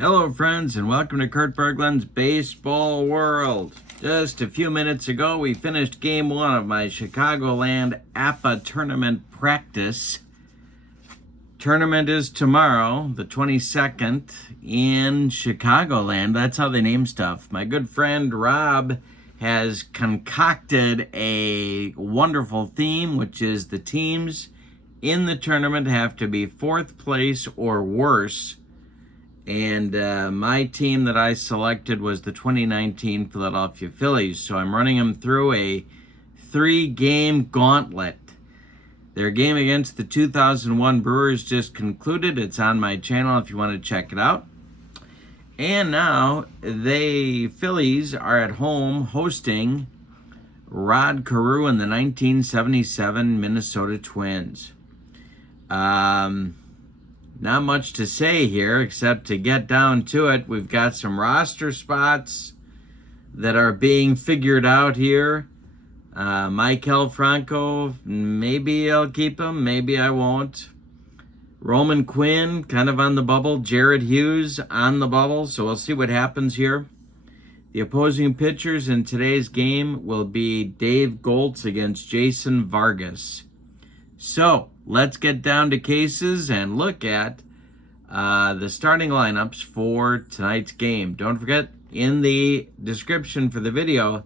Hello friends, and welcome to Kurt Berglund's Baseball World. Just a few minutes ago, we finished game one of my Chicagoland APBA Tournament practice. Tournament is tomorrow, the 22nd, in Chicagoland. That's how they name stuff. My good friend Rob has concocted a wonderful theme, which is the teams in the tournament have to be fourth place or worse. And my team that I selected was the 2019 Philadelphia Phillies. So I'm running them through a 3-game gauntlet. Their game against the 2001 Brewers just concluded. It's on my channel if you want to check it out. And now the Phillies are at home hosting Rod Carew and the 1977 Minnesota Twins. Not much to say here, except to get down to it, we've got some roster spots that are being figured out here. Maikel Franco, maybe I'll keep him, maybe I won't. Roman Quinn, kind of on the bubble. Jared Hughes on the bubble, so we'll see what happens here. The opposing pitchers in today's game will be Dave Goltz against Jason Vargas. So, let's get down to cases and look at the starting lineups for tonight's game. Don't forget, in the description for the video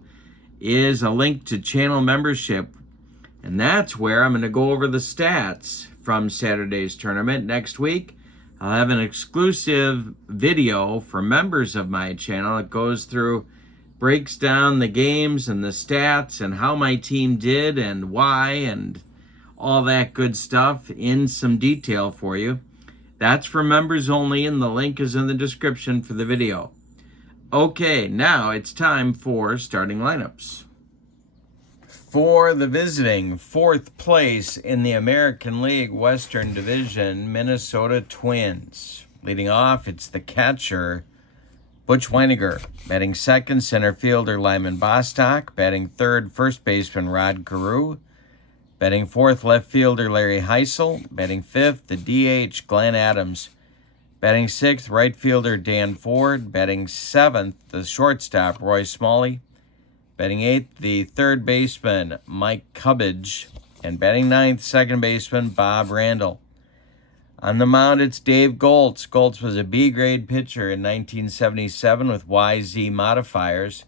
is a link to channel membership. And that's where I'm going to go over the stats from Saturday's tournament. Next week, I'll have an exclusive video for members of my channel. It goes through, breaks down the games and the stats and how my team did and why and all that good stuff in some detail for you. That's for members only, and the link is in the description for the video. Okay, now it's time for starting lineups. For the visiting fourth place in the American League Western Division Minnesota Twins. Leading off, it's the catcher, Butch Weiniger. Batting second, center fielder Lyman Bostock. Batting third, first baseman Rod Carew. Batting fourth, left fielder Larry Heisel. Batting fifth, the DH Glenn Adams. Batting sixth, right fielder Dan Ford. Batting seventh, the shortstop Roy Smalley. Batting eighth, the third baseman Mike Cubbage. And batting ninth, second baseman Bob Randall. On the mound, it's Dave Goltz. Goltz was a B-grade pitcher in 1977 with YZ modifiers.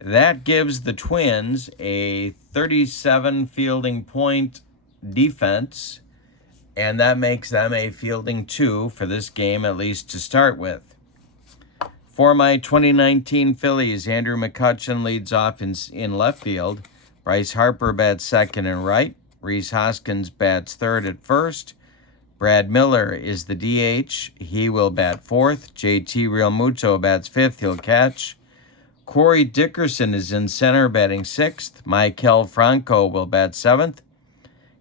That gives the Twins a 37 fielding point defense, and that makes them a fielding 2 for this game, at least to start with. For my 2019 Phillies, Andrew McCutchen leads off in left field. Bryce Harper bats second and right. Rhys Hoskins bats third at first. Brad Miller is the DH. He will bat fourth. JT Realmuto bats fifth. He'll catch. Corey Dickerson is in center, batting sixth. Maikel Franco will bat seventh.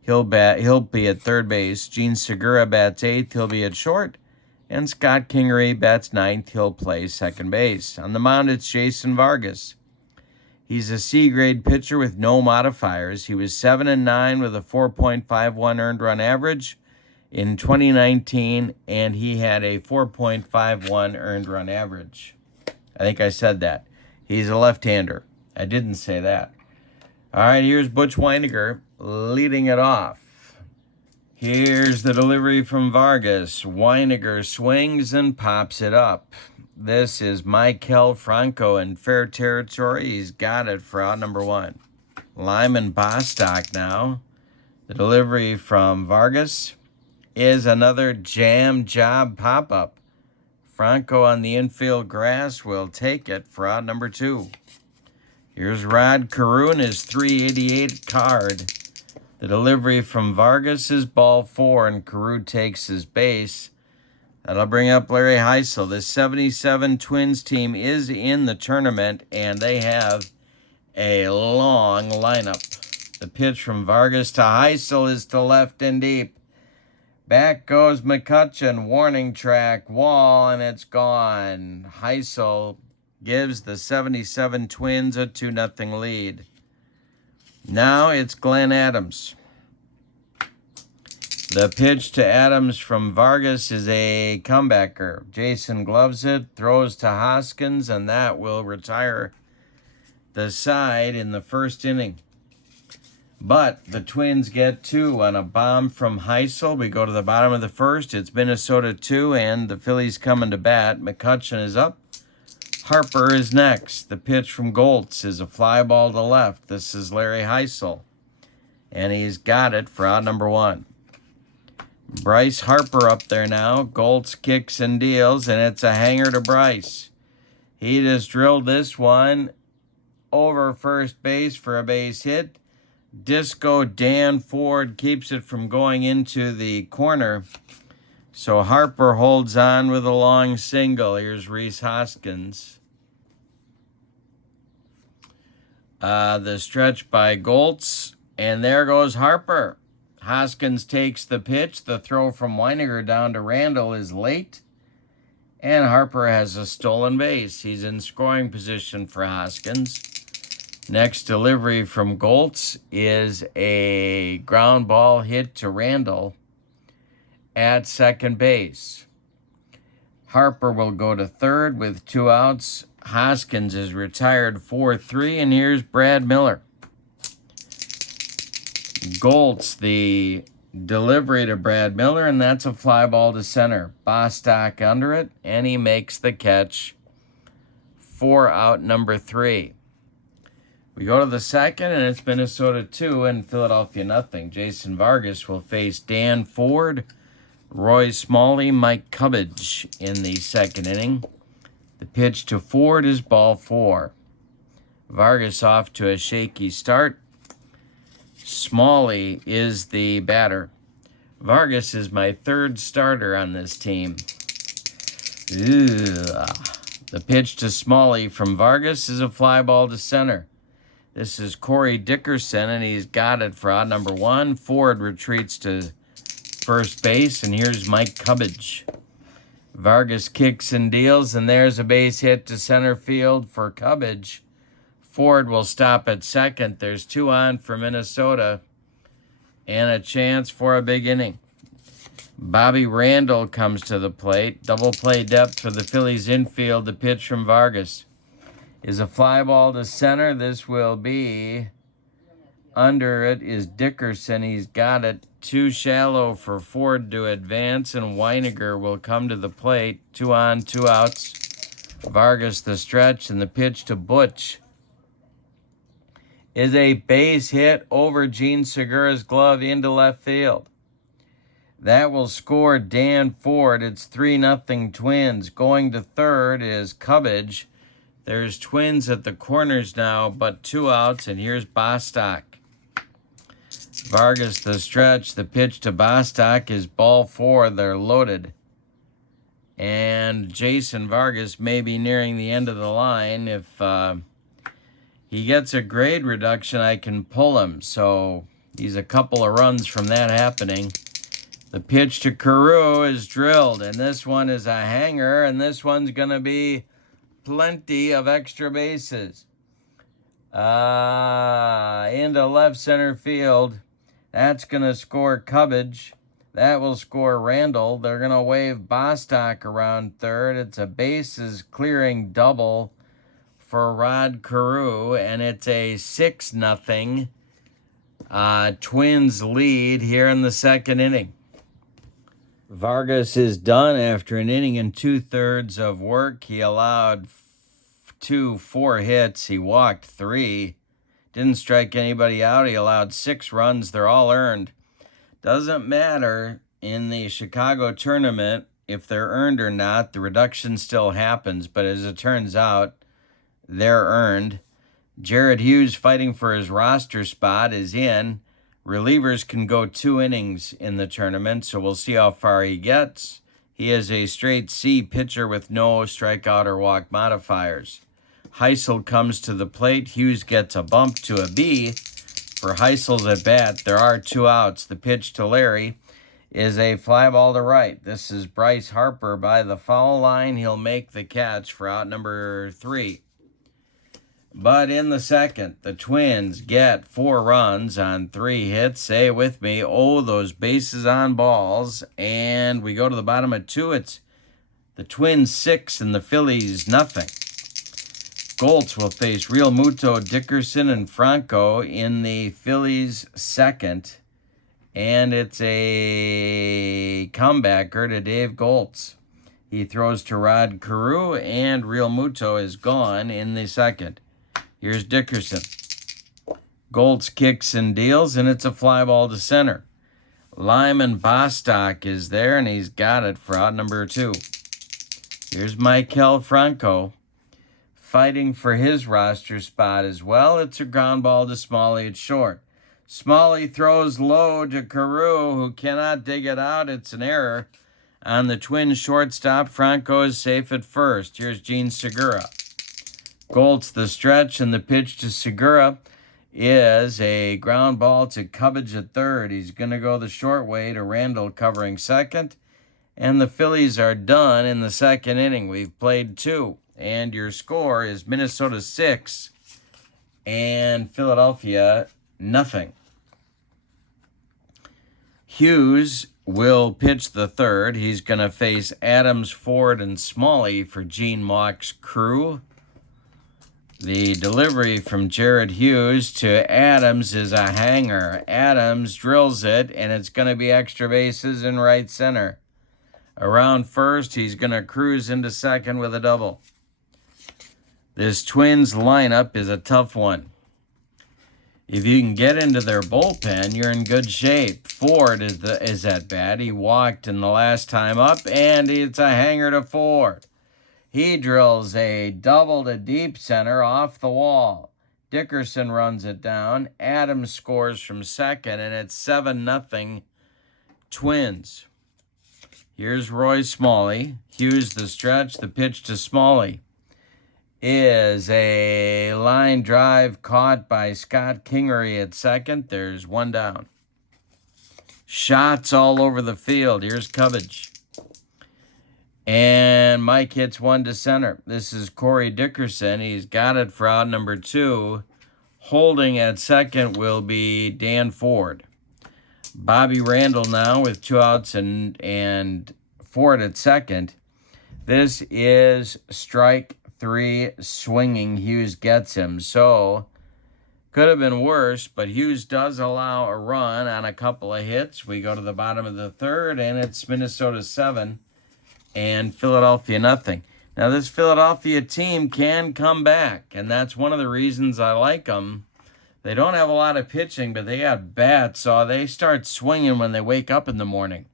He'll be at third base. Gene Segura bats eighth. He'll be at short. And Scott Kingery bats ninth. He'll play second base. On the mound, it's Jason Vargas. He's a C-grade pitcher with no modifiers. He was 7-9 with a 4.51 earned run average in 2019, and he had a 4.51 earned run average. I think I said that. He's a left-hander. I didn't say that. All right, here's Butch Weiniger leading it off. Here's the delivery from Vargas. Weiniger swings and pops it up. This is Maikel Franco in fair territory. He's got it for out number one. Lyman Bostock now. The delivery from Vargas is another jam job pop-up. Franco on the infield grass will take it for out number two. Here's Rod Carew in his 388 card. The delivery from Vargas is ball 4, and Carew takes his base. That'll bring up Larry Heisel. The 77 Twins team is in the tournament, and they have a long lineup. The pitch from Vargas to Heisel is to left and deep. Back goes McCutchen, warning track, wall, and it's gone. Heisel gives the 77 Twins a 2-0 lead. Now it's Glenn Adams. The pitch to Adams from Vargas is a comebacker. Jason gloves it, throws to Hoskins, and that will retire the side in the first inning. But the Twins get 2 on a bomb from Heisel. We go to the bottom of the first. It's Minnesota 2, and the Phillies coming to bat. McCutchen is up. Harper is next. The pitch from Goltz is a fly ball to left. This is Larry Heisel, and he's got it for out number 1. Bryce Harper up there now. Goltz kicks and deals, and it's a hanger to Bryce. He just drilled this one over first base for a base hit. Disco Dan Ford keeps it from going into the corner. So Harper holds on with a long single. Here's Rhys Hoskins. The stretch by Goltz. And there goes Harper. Hoskins takes the pitch. The throw from Weiniger down to Randall is late. And Harper has a stolen base. He's in scoring position for Hoskins. Next delivery from Goltz is a ground ball hit to Randall at second base. Harper will go to third with 2 outs. Hoskins is retired 4-3, and here's Brad Miller. Goltz, the delivery to Brad Miller, and that's a fly ball to center. Bostock under it, and he makes the catch for out number 3. We go to the second, and it's Minnesota 2 and Philadelphia nothing. Jason Vargas will face Dan Ford, Roy Smalley, Mike Cubbage in the second inning. The pitch to Ford is ball 4. Vargas off to a shaky start. Smalley is the batter. Vargas is my 3rd starter on this team. The pitch to Smalley from Vargas is a fly ball to center. This is Corey Dickerson, and he's got it for out number 1. Ford retreats to first base, and here's Mike Cubbage. Vargas kicks and deals, and there's a base hit to center field for Cubbage. Ford will stop at second. There's 2 on for Minnesota, and a chance for a big inning. Bobby Randall comes to the plate. Double play depth for the Phillies infield. The pitch from Vargas is a fly ball to center. This will be under it is Dickerson. He's got it too shallow for Ford to advance, and Weiniger will come to the plate. 2 on, 2 outs. Vargas the stretch, and the pitch to Butch is a base hit over Gene Segura's glove into left field. That will score Dan Ford. It's 3-0 Twins. Going to third is Cubbage. There's Twins at the corners now, but 2 outs, and here's Bostock. Vargas the stretch. The pitch to Bostock is ball 4. They're loaded. And Jason Vargas may be nearing the end of the line. If he gets a grade reduction, I can pull him. So he's a couple of runs from that happening. The pitch to Carew is drilled, and this one is a hanger, and this one's going to be plenty of extra bases. Into left center field. That's going to score Cubbage. That will score Randall. They're going to wave Bostock around third. It's a bases clearing double for Rod Carew, and it's a 6-0 Twins lead here in the second inning. Vargas is done after an inning and 2/3 of work. He allowed 4 hits. He walked 3. Didn't strike anybody out. He allowed 6 runs. They're all earned. Doesn't matter in the Chicago tournament if they're earned or not. The reduction still happens, but as it turns out, they're earned. Jared Hughes, fighting for his roster spot, is in. Relievers can go 2 innings in the tournament, so we'll see how far he gets. He is a straight C pitcher with no strikeout or walk modifiers. Heisel comes to the plate. Hughes gets a bump to a B. For Heisel's at bat, there are 2 outs. The pitch to Larry is a fly ball to right. This is Bryce Harper by the foul line. He'll make the catch for out number 3. But in the second, the Twins get 4 runs on 3 hits. Say it with me. Oh, those bases on balls. And we go to the bottom of 2. It's the Twins 6 and the Phillies nothing. Goltz will face Real Muto, Dickerson, and Franco in the Phillies second. And it's a comebacker to Dave Goltz. He throws to Rod Carew, and Real Muto is gone in the second. Here's Dickerson. Goltz kicks and deals, and it's a fly ball to center. Lyman Bostock is there, and he's got it for out number 2. Here's Michael Franco fighting for his roster spot as well. It's a ground ball to Smalley at short. Smalley throws low to Carew, who cannot dig it out. It's an error on the Twins shortstop. Franco is safe at first. Here's Gene Segura. Goltz the stretch, and the pitch to Segura is a ground ball to Cubbage at third. He's going to go the short way to Randall covering second. And the Phillies are done in the second inning. We've played 2. And your score is Minnesota 6 and Philadelphia nothing. Hughes will pitch the third. He's going to face Adams, Ford, and Smalley for Gene Mauch's crew. The delivery from Jared Hughes to Adams is a hanger. Adams drills it, and it's going to be extra bases in right center. Around first, he's going to cruise into second with a double. This Twins lineup is a tough one. If you can get into their bullpen, you're in good shape. Ford is that bad. He walked in the last time up, and it's a hanger to Ford. He drills a double to deep center off the wall. Dickerson runs it down. Adams scores from second, and it's 7-0 Twins. Here's Roy Smalley. Hughes the stretch. The pitch to Smalley is a line drive caught by Scott Kingery at second. There's 1 down. Shots all over the field. Here's Cubbage. And Mike hits 1 to center. This is Corey Dickerson. He's got it for out number 2. Holding at second will be Dan Ford. Bobby Randall now with 2 outs and Ford at second. This is strike 3 swinging. Hughes gets him. So could have been worse, but Hughes does allow a run on a couple of hits. We go to the bottom of the third, and it's Minnesota 7 and Philadelphia nothing. Now, this Philadelphia team can come back, and that's one of the reasons I like them. They don't have a lot of pitching, but they got bats, so they start swinging when they wake up in the morning.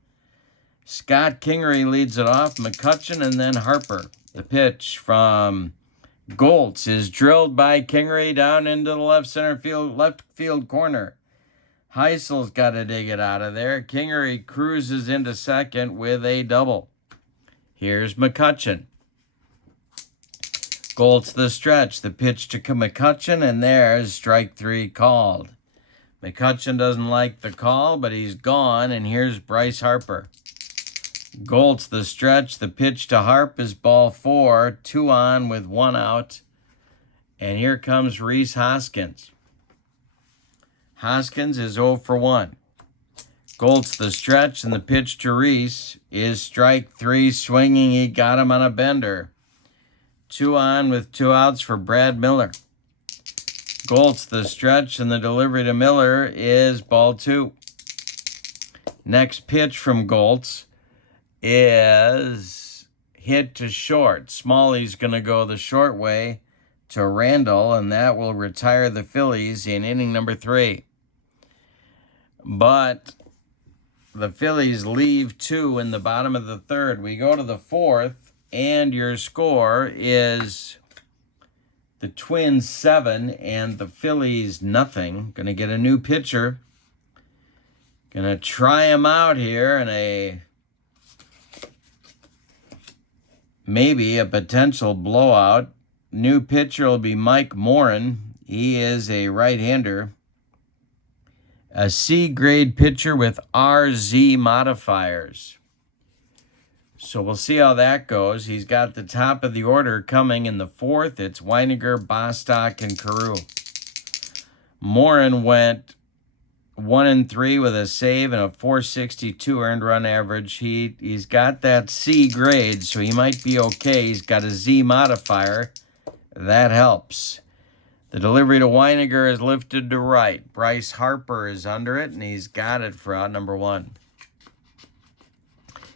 Scott Kingery leads it off, McCutcheon, and then Harper. The pitch from Goltz is drilled by Kingery down into the left field corner. Heisel's got to dig it out of there. Kingery cruises into second with a double. Here's McCutcheon. Goltz the stretch. The pitch to McCutcheon, and there's strike 3 called. McCutcheon doesn't like the call, but he's gone, and here's Bryce Harper. Goltz the stretch. The pitch to Harp is ball 4. 2 on with 1 out. And here comes Rhys Hoskins. Hoskins is 0 for 1. Goltz the stretch, and the pitch to Rhys is strike 3 swinging. He got him on a bender. 2 on with 2 outs for Brad Miller. Goltz the stretch, and the delivery to Miller is ball 2. Next pitch from Goltz is hit to short. Smalley's going to go the short way to Randall, and that will retire the Phillies in inning number 3. But the Phillies leave 2 in the bottom of the third. We go to the fourth, and your score is the Twins 7 and the Phillies nothing. Going to get a new pitcher. Going to try him out here in maybe a potential blowout. New pitcher will be Mike Morin. He is a right-hander. A C-grade pitcher with RZ modifiers. So we'll see how that goes. He's got the top of the order coming in the fourth. It's Weiniger, Bostock, and Carew. Morin went 1-3 with a save and a 462 earned run average. He's got that C grade, so he might be okay. He's got a Z modifier. That helps. The delivery to Weiniger is lifted to right. Bryce Harper is under it, and he's got it for out number 1.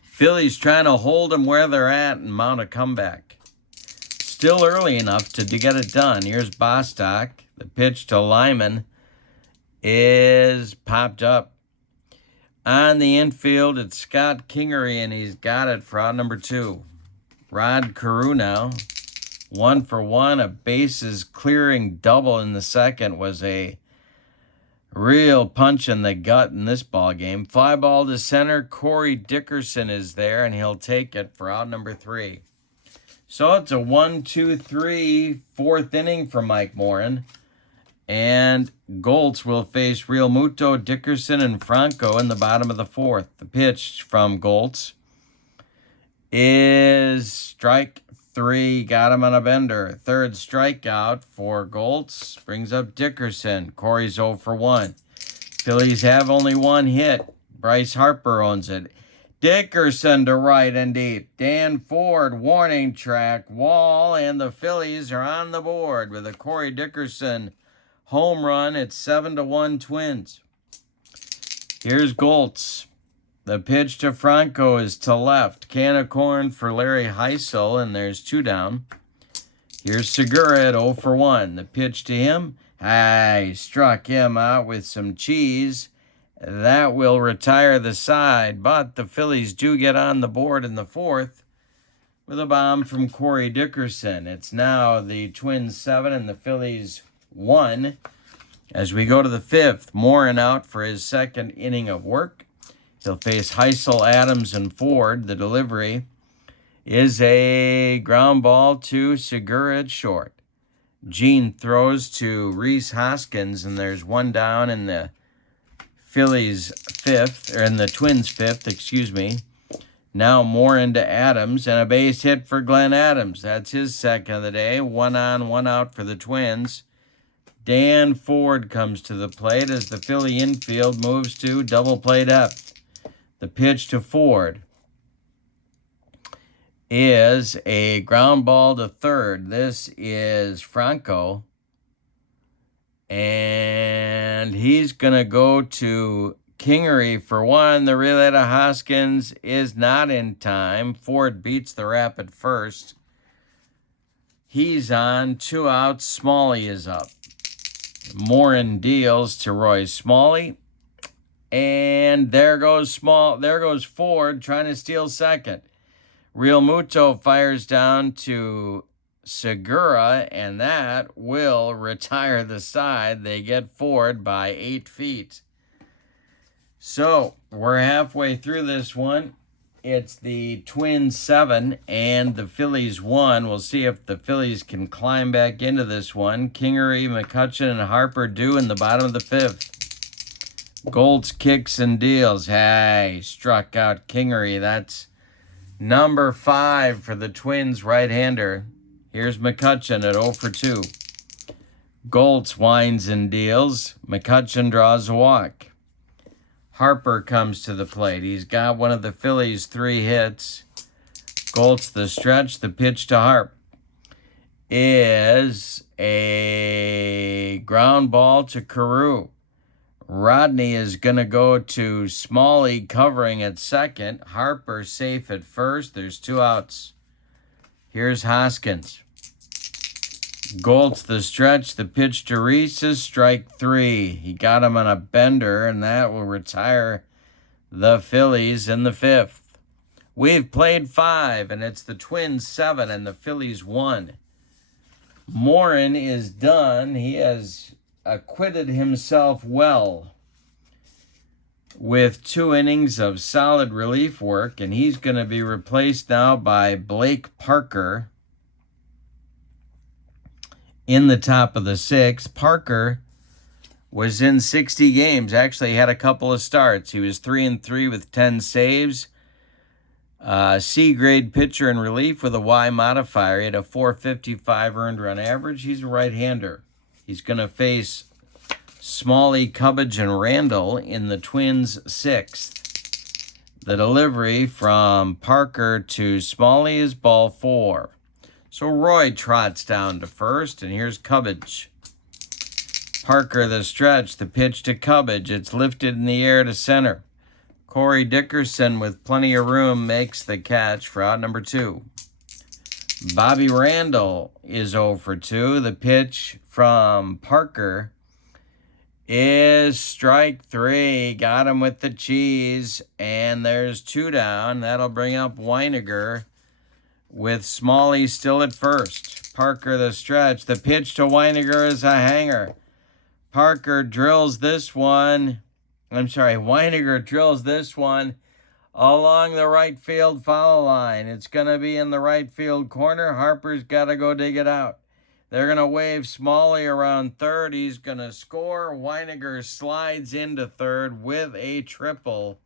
Phillies trying to hold them where they're at and mount a comeback. Still early enough to get it done. Here's Bostock. The pitch to Lyman is popped up. On the infield, it's Scott Kingery, and he's got it for out number 2. Rod Carew now. 1 for 1. A bases clearing double in the second was a real punch in the gut in this ball game. Fly ball to center. Corey Dickerson is there, and he'll take it for out number 3. So it's a 1-2-3 fourth inning for Mike Morin. And Goltz will face Real Muto, Dickerson, and Franco in the bottom of the fourth. The pitch from Goltz is strike 3. Got him on a bender. Third strikeout for Goltz. Brings up Dickerson. Corey's 0 for 1. Phillies have only 1 hit. Bryce Harper owns it. Dickerson to right and deep. Dan Ford, warning track, wall, and the Phillies are on the board with a Corey Dickerson home run. It's 7-1 Twins. Here's Goltz. The pitch to Franco is to left. Can of corn for Larry Heisel, and there's 2 down. Here's Segura at 0 for 1. The pitch to him. He struck him out with some cheese. That will retire the side, but the Phillies do get on the board in the fourth with a bomb from Corey Dickerson. It's now the Twins 7 and the Phillies 1. As we go to the fifth, Morin out for his second inning of work. He'll face Heisel, Adams, and Ford. The delivery is a ground ball to Segura at short. Gene throws to Rhys Hoskins, and there's 1 down in the Phillies fifth, or in the Twins fifth, excuse me. Now Morin to Adams, and a base hit for Glenn Adams. That's his second of the day. 1 on, 1 out for the Twins. Dan Ford comes to the plate as the Philly infield moves to double play depth. The pitch to Ford is a ground ball to third. This is Franco. And he's going to go to Kingery for 1. The relay to Hoskins is not in time. Ford beats the rapid first. He's on. 2 outs. Smalley is up. Morin deals to Roy Smalley. And there goes Ford trying to steal second. Real Muto fires down to Segura, and that will retire the side. They get Ford by 8 feet. So we're halfway through this one. It's the Twins 7 and the Phillies 1. We'll see if the Phillies can climb back into this one. Kingery, McCutchen, and Harper do in the bottom of the fifth. Goltz kicks and deals. Hey, struck out Kingery. That's number 5 for the Twins right-hander. Here's McCutchen at 0 for 2. Goltz winds and deals. McCutchen draws a walk. Harper comes to the plate. He's got one of the Phillies' 3 hits. Goltz the stretch. The pitch to Harp is a ground ball to Carew. Rodney is going to go to Smalley covering at second. Harper safe at first. There's 2 outs. Here's Hoskins. Goltz the stretch. The pitch to Rhys is strike 3. He got him on a bender, and that will retire the Phillies in the fifth. We've played 5, and it's the Twins 7 and the Phillies 1. Morin is done. He has acquitted himself well with 2 innings of solid relief work, and he's going to be replaced now by Blake Parker in the top of the 6th. Parker was in 60 games. Actually, he had a couple of starts. He was 3-3 with 10 saves. C-grade pitcher in relief with a Y modifier. He had a 455 earned run average. He's a right-hander. He's going to face Smalley, Cubbage, and Randall in the Twins' 6th. The delivery from Parker to Smalley is ball 4. So Roy trots down to first, and here's Cubbage. Parker the stretch, the pitch to Cubbage. It's lifted in the air to center. Corey Dickerson, with plenty of room, makes the catch for out number 2. Bobby Randall is 0 for 2. The pitch from Parker is strike 3. Got him with the cheese, and there's 2 down. That'll bring up Weiniger with Smalley still at first. Parker the stretch. The pitch to Weiniger is a hanger. Parker drills this one. Weiniger drills this one along the right field foul line. It's going to be in the right field corner. Harper's got to go dig it out. They're going to wave Smalley around third. He's going to score. Weiniger slides into third with a triple.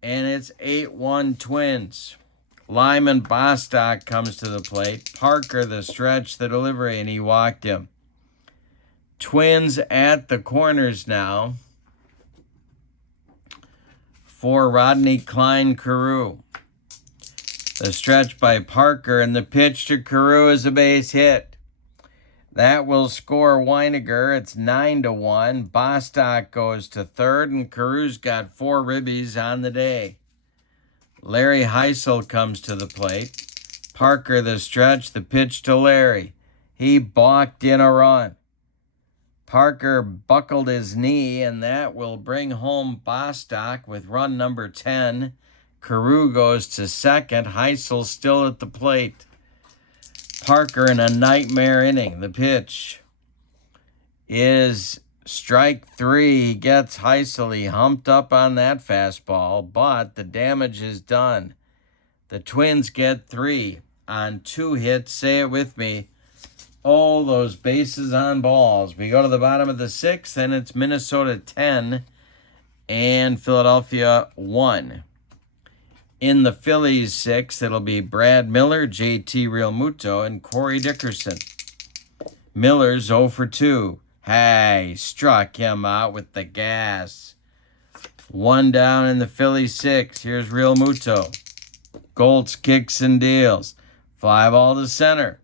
And it's 8-1 Twins. Lyman Bostock comes to the plate. Parker the stretch, the delivery, and he walked him. Twins at the corners now for Rodney Klein-Carew. The stretch by Parker, and the pitch to Carew is a base hit. That will score Weiniger. It's 9-1. Bostock goes to third, and Carew's got 4 ribbies on the day. Larry Heisel comes to the plate. Parker the stretch, the pitch to Larry. He balked in a run. Parker buckled his knee, and that will bring home Bostock with run number 10. Carew goes to second. Heisel still at the plate. Parker in a nightmare inning. The pitch is strike 3. He gets Heisel. He humped up on that fastball, but the damage is done. The Twins get 3 on 2 hits. Say it with me. Oh, those bases on balls. We go to the bottom of the 6th, and it's Minnesota 10 and Philadelphia 1. In the Phillies 6th, it'll be Brad Miller, JT Realmuto, and Corey Dickerson. Miller's 0 for 2. Hey, struck him out with the gas. 1 down in the Phillies 6th. Here's Realmuto. Goltz kicks and deals. Fly ball to center.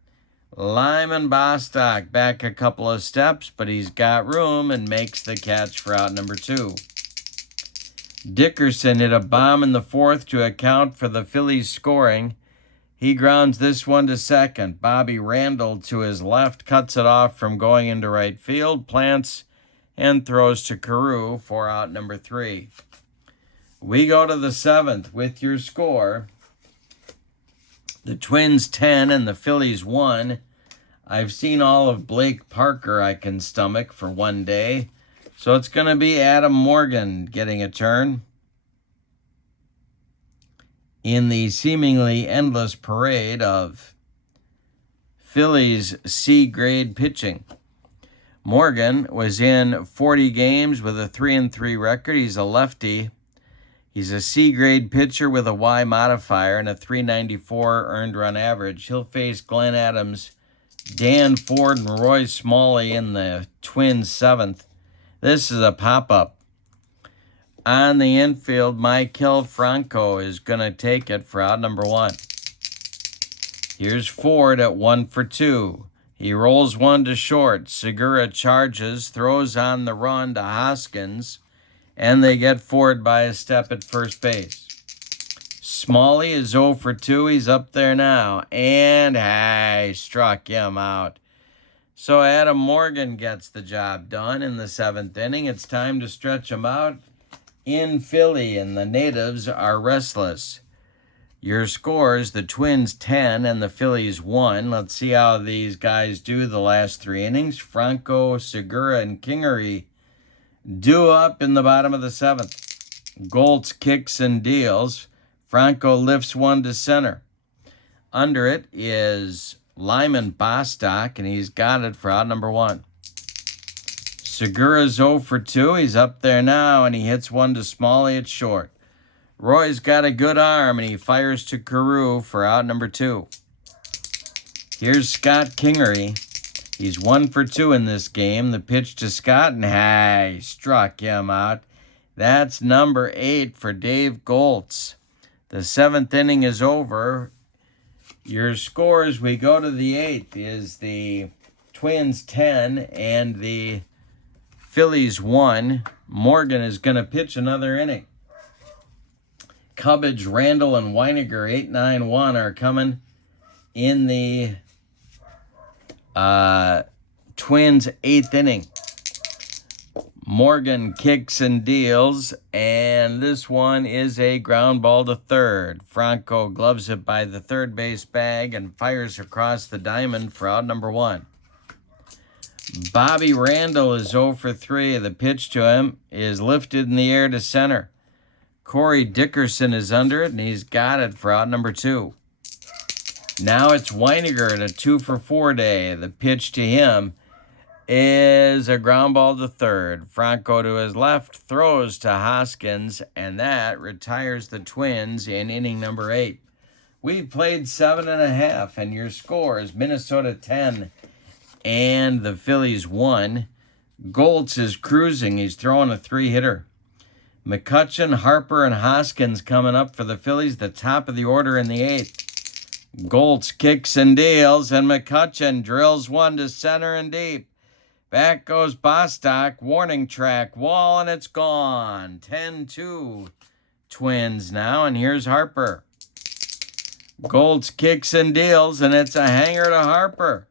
Lyman Bostock back a couple of steps, but he's got room and makes the catch for out number 2. Dickerson hit a bomb in the 4th to account for the Phillies scoring. He grounds this one to second. Bobby Randall to his left cuts it off from going into right field, plants, and throws to Carew for out number 3. We go to the 7th with your score. The Twins 10 and the Phillies 1. I've seen all of Blake Parker I can stomach for one day. So it's going to be Adam Morgan getting a turn in the seemingly endless parade of Phillies C-grade pitching. Morgan was in 40 games with a 3-3 record. He's a lefty. He's a C-grade pitcher with a Y modifier and a 394 earned run average. He'll face Glenn Adams, Dan Ford, and Roy Smalley in the Twins 7th. This is a pop-up. On the infield, Maikel Franco is going to take it for out number 1. Here's Ford at 1 for 2. He rolls one to short. Segura charges, throws on the run to Hoskins, and they get Ford by a step at first base. Smalley is 0 for 2. He's up there now. And struck him out. So Adam Morgan gets the job done in the 7th inning. It's time to stretch him out in Philly, and the natives are restless. Your scores, the Twins 10 and the Phillies 1. Let's see how these guys do the last 3 innings. Franco, Segura, and Kingery due up in the bottom of the 7th. Goltz kicks and deals. Franco lifts one to center. Under it is Lyman Bostock, and he's got it for out number 1. Segura's 0 for 2. He's up there now, and he hits one to Smalley at short. Roy's got a good arm, and he fires to Carew for out number 2. Here's Scott Kingery. He's 1 for 2 in this game. The pitch to Scott, and he struck him out. That's number 8 for Dave Goltz. The 7th inning is over. Your scores, we go to the 8th, is the Twins 10 and the Phillies 1. Morgan is going to pitch another inning. Cubbage, Randall, and Weiniger, 8-9-1, are coming in the Twins' 8th inning. Morgan kicks and deals, and this one is a ground ball to third. Franco gloves it by the third base bag and fires across the diamond for out number 1. Bobby Randall is 0 for 3. The pitch to him is lifted in the air to center. Corey Dickerson is under it, and he's got it for out number 2. Now it's Weiniger at a 2 for 4 day. The pitch to him is a ground ball to third. Franco to his left throws to Hoskins, and that retires the Twins in inning number 8. We've played 7.5, and your score is Minnesota 10 and the Phillies 1. Goltz is cruising. He's throwing a 3-hitter. McCutchen, Harper, and Hoskins coming up for the Phillies, the top of the order in the 8th. Goltz kicks and deals, and McCutchen drills one to center and deep. Back goes Bostock, warning track, wall, and it's gone. 10-2 Twins now, and here's Harper. Goltz kicks and deals, and it's a hanger to Harper.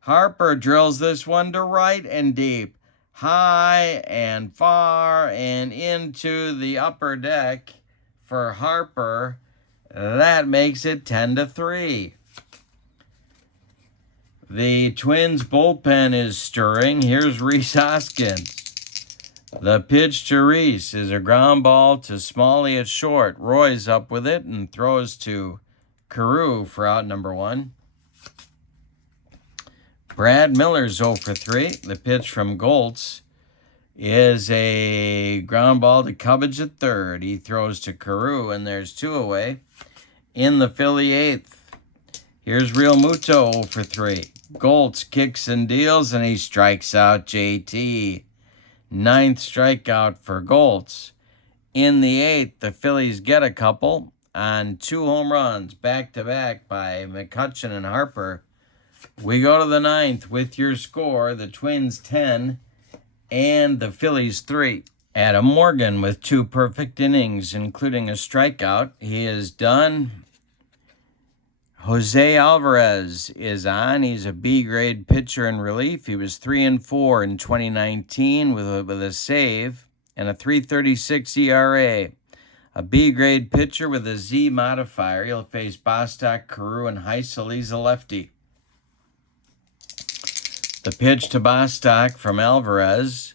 Harper drills this one to right and deep, high and far and into the upper deck for Harper. That makes it 10-3. The Twins bullpen is stirring. Here's Rhys Hoskins. The pitch to Rhys is a ground ball to Smalley at short. Roy's up with it and throws to Carew for out number 1. Brad Miller's 0 for 3. The pitch from Goltz is a ground ball to Cubbage at third. He throws to Carew, and there's 2 away. In the Philly 8th, here's Real Muto 0 for 3. Goltz kicks and deals, and he strikes out JT. 9th strikeout for Goltz. In the 8th, the Phillies get a couple on 2 home runs back-to-back by McCutchen and Harper. We go to the 9th with your score, the Twins 10 and the Phillies 3. Adam Morgan with 2 perfect innings, including a strikeout. He is done. Jose Alvarez is on. He's a B-grade pitcher in relief. He was 3-4 in 2019 with a save and a 3.36 ERA. A B-grade pitcher with a Z modifier. He'll face Bostock, Carew, and Heisel. He's a lefty. The pitch to Bostock from Alvarez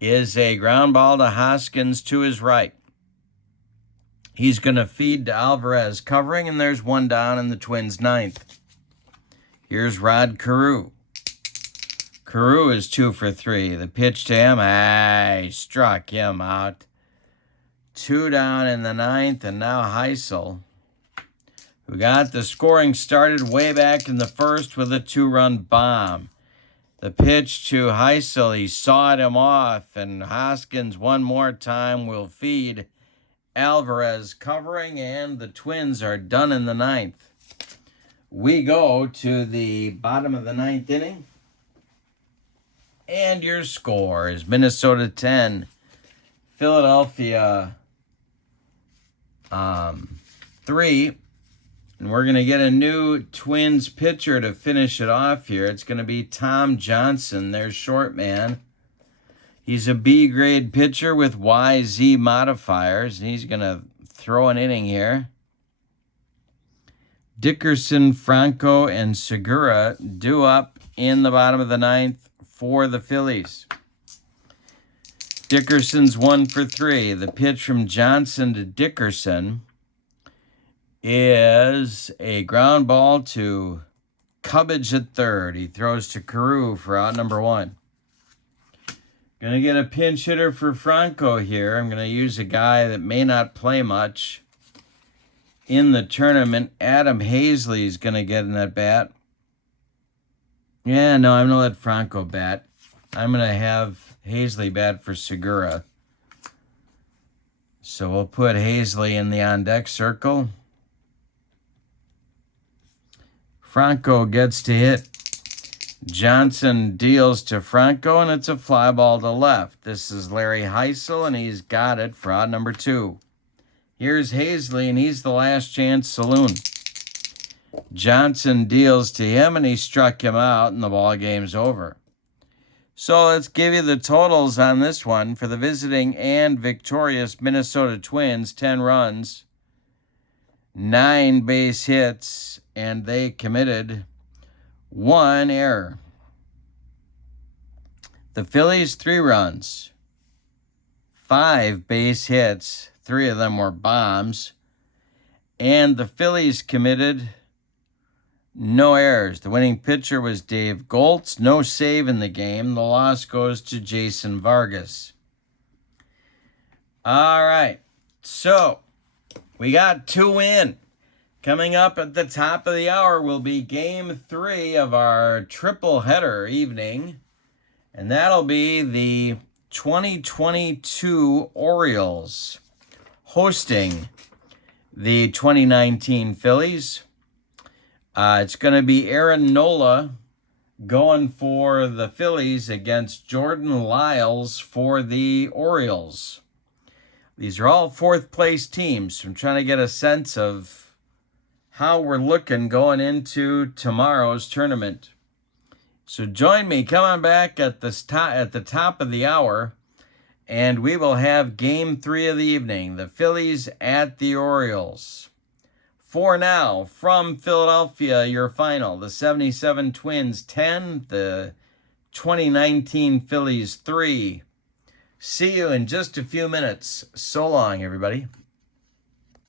is a ground ball to Hoskins to his right. He's going to feed to Alvarez covering, and there's 1 down in the Twins' 9th. Here's Rod Carew. Carew is 2 for 3. The pitch to him, he struck him out. 2 down in the 9th, and now Heisel, who got the scoring started way back in the 1st with a 2-run bomb. The pitch to Heisel, he sawed him off, and Hoskins one more time will feed Alvarez covering, and the Twins are done in the 9th. We go to the bottom of the 9th inning, and your score is Minnesota 10, Philadelphia 3. And we're going to get a new Twins pitcher to finish it off here. It's going to be Tom Johnson, their short man. He's a B-grade pitcher with YZ modifiers, and he's going to throw an inning here. Dickerson, Franco, and Segura due up in the bottom of the 9th for the Phillies. Dickerson's 1 for 3. The pitch from Johnson to Dickerson is a ground ball to Cubbage at third. He throws to Carew for out number 1. Gonna get a pinch hitter for Franco here. I'm gonna use a guy that may not play much in the tournament. Adam Hazley's gonna get in that bat. Yeah, no, I'm gonna let Franco bat. I'm gonna have Hazley bat for Segura. So we'll put Hazley in the on-deck circle. Franco gets to hit. Johnson deals to Franco, and it's a fly ball to left. This is Larry Heisel, and he's got it for out number 2. Here's Hazley, and he's the last chance saloon. Johnson deals to him, and he struck him out, and the ball game's over. So let's give you the totals on this one for the visiting and victorious Minnesota Twins. 10 runs, 9 base hits, and they committed 1 error. The Phillies, 3 runs, 5 base hits, 3 of them were bombs, and the Phillies committed no errors. The winning pitcher was Dave Goltz, no save in the game. The loss goes to Jason Vargas. All right, so we got 2 in. Coming up at the top of the hour will be Game 3 of our triple header evening, and that'll be the 2022 Orioles hosting the 2019 Phillies. It's going to be Aaron Nola going for the Phillies against Jordan Lyles for the Orioles. These are all 4th place teams. So I'm trying to get a sense of how we're looking going into tomorrow's tournament. So join me. Come on back at the top of the hour, and we will have Game 3 of the evening, the Phillies at the Orioles. For now, from Philadelphia, your final, the 77 Twins 10, the 2019 Phillies 3. See you in just a few minutes. So long, everybody.